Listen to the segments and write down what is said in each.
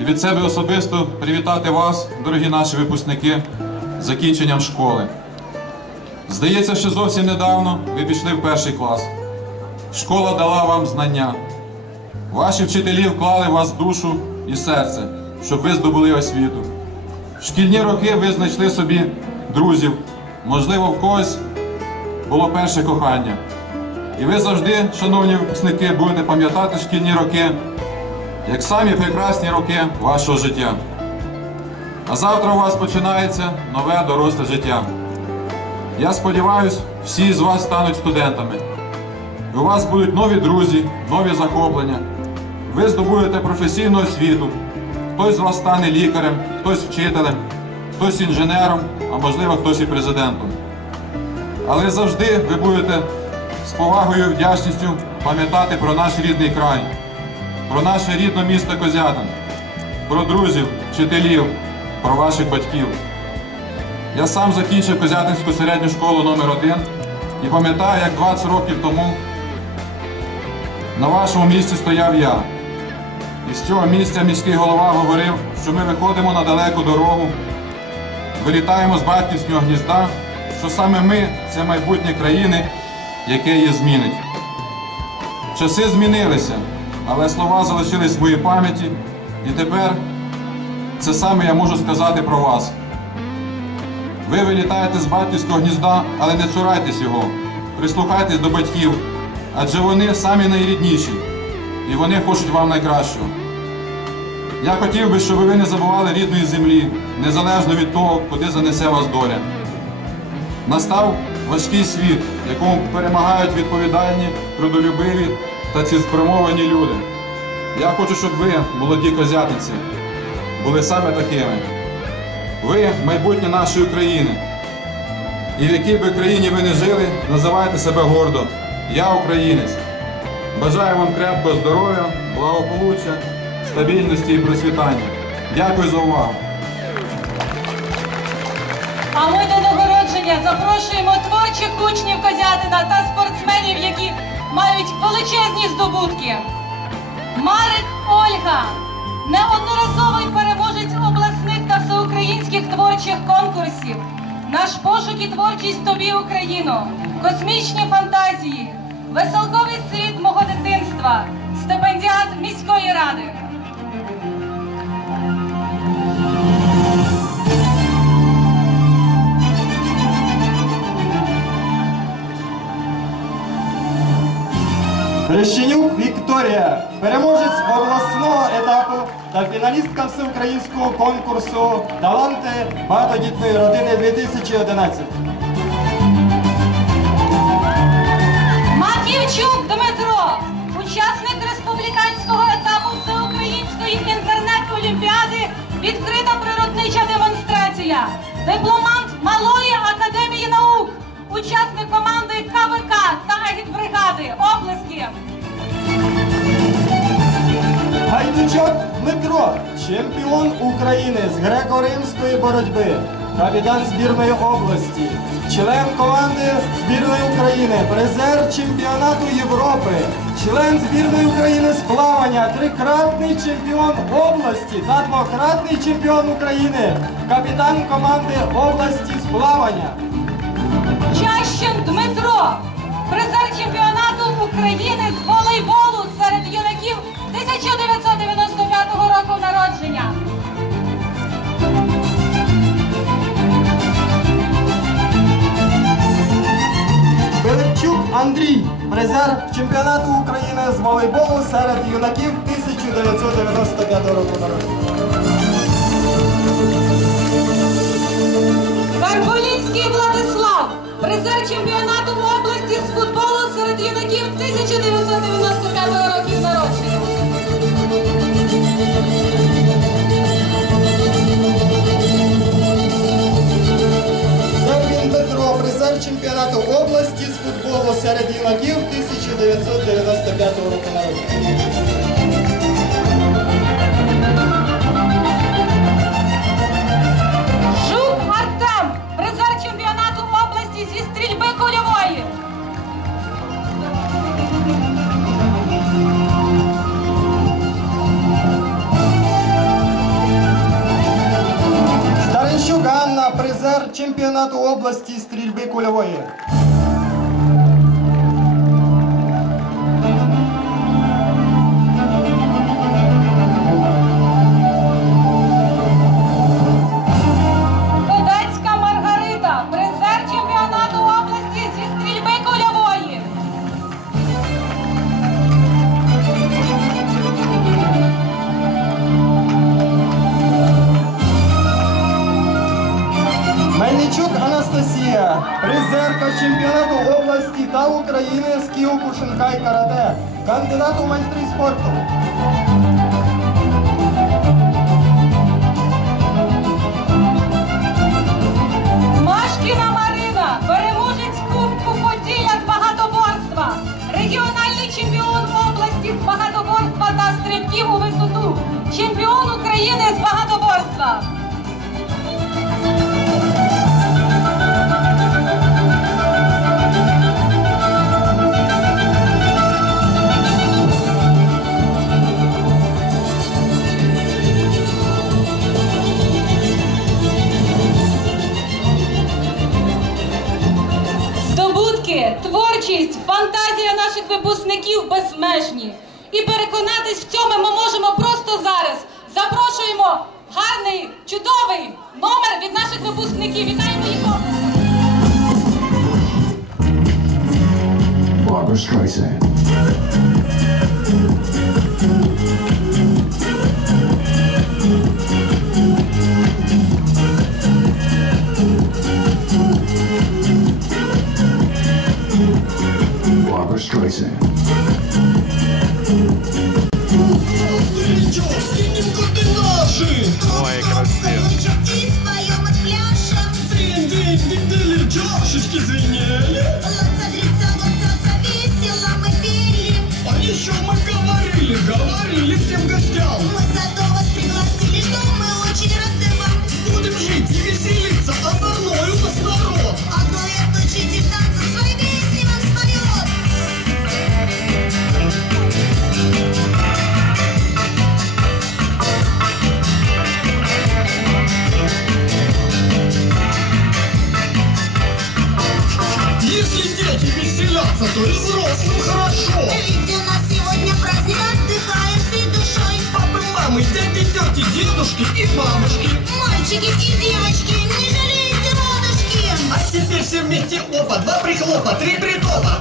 і від себе особисто привітати вас, дорогі наші випускники, з закінченням школи. Здається, що зовсім недавно ви пішли в перший клас. Школа дала вам знання. Ваші вчителі вклали в вас душу і серце, щоб ви здобули освіту. В шкільні роки ви знайшли собі друзів, можливо, в когось було перше кохання. І ви завжди, шановні випускники, будете пам'ятати шкільні роки, як самі прекрасні роки вашого життя. А завтра у вас починається нове доросле життя. Я сподіваюся, всі з вас стануть студентами. І у вас будуть нові друзі, нові захоплення. Ви здобудете професійну освіту. Хтось з вас стане лікарем, хтось вчителем, хтось інженером, а можливо хтось і президентом. Але завжди ви будете з повагою і вдячністю пам'ятати про наш рідний край, про наше рідне місто Козятин, про друзів, вчителів, про ваших батьків. Я сам закінчив Козятинську середню школу номер 1 і пам'ятаю, як 20 років тому на вашому місці стояв я. І з цього місця міський голова говорив, що ми виходимо на далеку дорогу, вилітаємо з батьківського гнізда, що саме ми це майбутнє країни, яке її змінить. Часи змінилися, але слова залишились в моїй пам'яті, і тепер це саме я можу сказати про вас. Ви вилітаєте з батьківського гнізда, але не цурайтесь його. Прислухайтесь до батьків, адже вони самі найрідніші, і вони хочуть вам найкращого. Я хотів би, щоб ви не забували рідної землі, незалежно від того, куди занесе вас доля. Настав важкий світ, якому перемагають відповідальні, трудолюбиві та цілеспрямовані люди. Я хочу, щоб ви, молоді козятниці, були саме такими. Ви майбутнє нашої країни. І в якій би країні ви не жили, називайте себе гордо. Я українець. Бажаю вам крепкого здоров'я, благополуччя, стабільності і процвітання. Дякую за увагу. А ми до нагородження запрошуємо творчих учнів Козятина та спортсменів, які мають величезні здобутки. Марик Ольга, неодноразовий переможець обласних та всеукраїнських творчих конкурсів. Наш пошук і творчість тобі, Україно, космічні фантазії, веселковий світ мого дитинства, стипендіат міської ради. Рещенюк Вікторія, переможець обласного етапу та фіналістка всеукраїнського конкурсу Таланти багатодітної родини 2011. Маківчук Дмитро, учасник республіканського етапу всеукраїнської інтернет-олімпіади, відкрита природнича демонстрація, дипломант Малої академії наук, учасник команди КВК та агітбригади. Оплески. Гайдучок Дмитро, чемпіон України з греко-римської боротьби, капітан збірної області, член команди збірної України, призер чемпіонату Європи, член збірної України з плавання, трикратний чемпіон області та двократний чемпіон України, капітан команди області з плавання. Чащин Дмитро, призер чемпіонату України з волейболу серед юнаків 1995 року народження. Пилипчук Андрій, призер чемпіонату України з волейболу серед юнаків 1995 року народження. Карполінський Владислав, призер чемпіонату області з футболу серед юнаків 1995 років чемпіонату області з футболу серед юнаків 1995 року народження. Чемпіонату області стрільби кульової. Призерка чемпіонату області та України з кіокушинка і карате, кандидат у майстри спорту. Творчість, фантазія наших випускників безмежні. І переконатись в цьому ми можемо просто зараз. Запрошуємо гарний, чудовий номер від наших випускників. Вітаємо їх! Barbara Streisand. Streisand. Ой, красиво. Мальчики и девочки, не жалейте ладушки А теперь все вместе опа, два прихлопа, три притопа.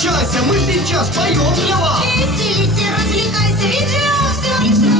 счастья, мы сейчас поем для вас. Веселись развлекайся, ведь все